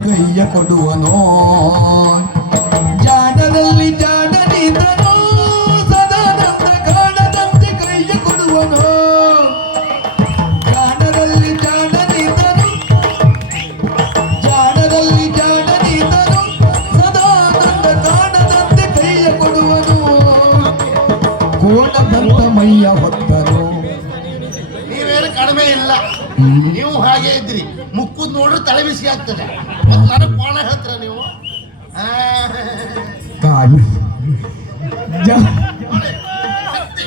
ಕೈಯ ಕೊಡುವನೋ? ಜಾಡದಲ್ಲಿ ಜಾಡನಿದ್ದನೋ ಸದಾನಂದ ಕಾಣದಂತೆ ಕೈಯ ಕೊಡುವನೋ? ಜಾಡದಲ್ಲಿ ಜಾಡನಿದ್ದನು ಜಾಡದಲ್ಲಿ ಜಾಡನಿದ್ದನು ಸದಾನಂದ ಕಾಣದಂತೆ ಕೈಯ ಕೊಡುವನು? ಕೋಣದಂತ ಮೈಯ ಹೊತ್ತನು? ಇಲ್ಲ. ನೀವು ಹಾಗೆ ಇದ್ರಿ ಮುಕ್ಕುದ್ ನೋಡ್ರೆ ತಲೆ ಬಿಸಿ ಆಗ್ತದೆ. ಪಾಣ ಕೋಣ ಹೇಳ್ತೀರ ನೀವು. ನೋಡಿ,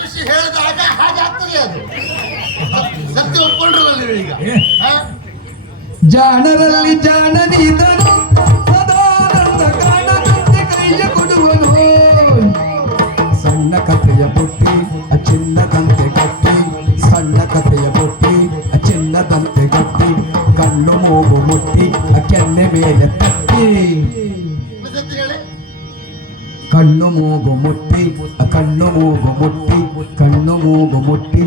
ವಿಷಯ ಹೇಳಿದಾಗ ಹಾಗೆ ಆಗ್ತದೆ ಅದು. ಸತ್ಯ ಒಪ್ಕೊಂಡ್ರಲ್ಲ ನೀವು ಈಗ? ಜಾಣರಲ್ಲಿ ಜಾಣನಿದನು ಸದಾನಂದ ಕೈಯ ಕೊಡುವನು. ಸಣ್ಣ ಕಥೆಯ ಬುಟ್ಟಿ ಅಚಿನ್ನದಂತೆ ಗಟ್ಟಿ ಕಣ್ಣು ಮೂಗು ಮುಟ್ಟಿ ಆ ಕೆನ್ನೆ ಮೇಲೆ ತಟ್ಟಿ ಇನ್ನು ಸತ್ಯ ಹೇಳಿ ಕಣ್ಣು ಮೂಗು ಮುಟ್ಟಿ ಆ ಕಣ್ಣು ಮೂಗು ಮುಟ್ಟಿ ಕಣ್ಣು ಮೂಗು ಮುಟ್ಟಿ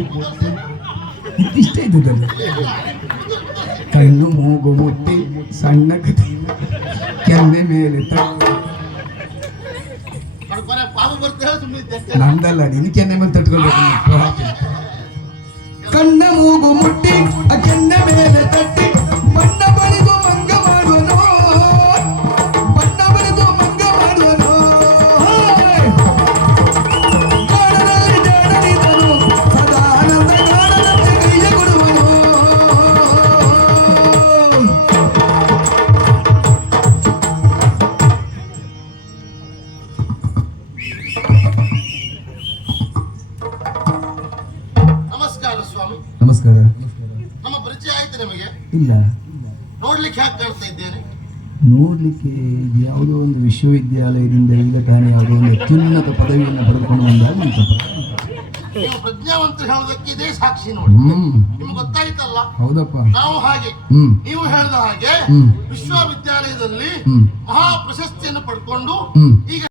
ಇದಿಷ್ಟೇ ಇದ್ದುದಲ್ಲ ಕಣ್ಣು ಮೂಗು ಮುಟ್ಟಿ ಸಣ್ಣ ಕಥೆ ಕೆನ್ನೆ ಮೇಲೆ ತಟ್ಟಿ ಕೊನೆ ಪಾಪ ಬರ್ತೇವೆ ಸುಮ್ಮನೆ ಇದ್ದೆ ನಂದಲ್ಲ ನಿನ್ ಕೆನ್ನೆ ಮೇಲೆ ತಟ್ಕೊಳ್ಬೇಕು ನಮಸ್ಕಾರ ಸ್ವಾಮಿ. ನಮಸ್ಕಾರ. ನಮ್ಮ ಪರಿಚಯ ಆಯ್ತು ನಿಮಗೆ? ಇಲ್ಲ. ನೋಡ್ಲಿಕ್ಕೆ ಹ್ಯಾಕ್ ಕಾಣ್ತಾ ಇದ್ದೇನೆ? ನೋಡ್ಲಿಕ್ಕೆ ಯಾವುದೋ ಒಂದು ವಿಶ್ವವಿದ್ಯಾಲಯದಿಂದ ಈಗ ತಾನೇ ಯಾವುದೋ ಒಂದು ಅತ್ಯುನ್ನತ ಪದವಿಯನ್ನು ಪಡೆದುಕೊಂಡು ಬಂದಾಗ. ನೀವು ಪ್ರಜ್ಞಾವಂತರು ಹೇಳೋದಕ್ಕೆ ಇದೇ ಸಾಕ್ಷಿ ನೋಡಿ. ಹ್ಮ್. ನಿಮ್ಗೆ ಗೊತ್ತಾಯ್ತಲ್ಲ? ಹೌದಪ್ಪ. ನಾವು ಹಾಗೆ. ನೀವು ಹೇಳಿದ ಹಾಗೆ. ವಿಶ್ವವಿದ್ಯಾಲಯದಲ್ಲಿ ಮಹಾ ಪ್ರಶಸ್ತಿಯನ್ನು ಪಡ್ಕೊಂಡು ಈಗ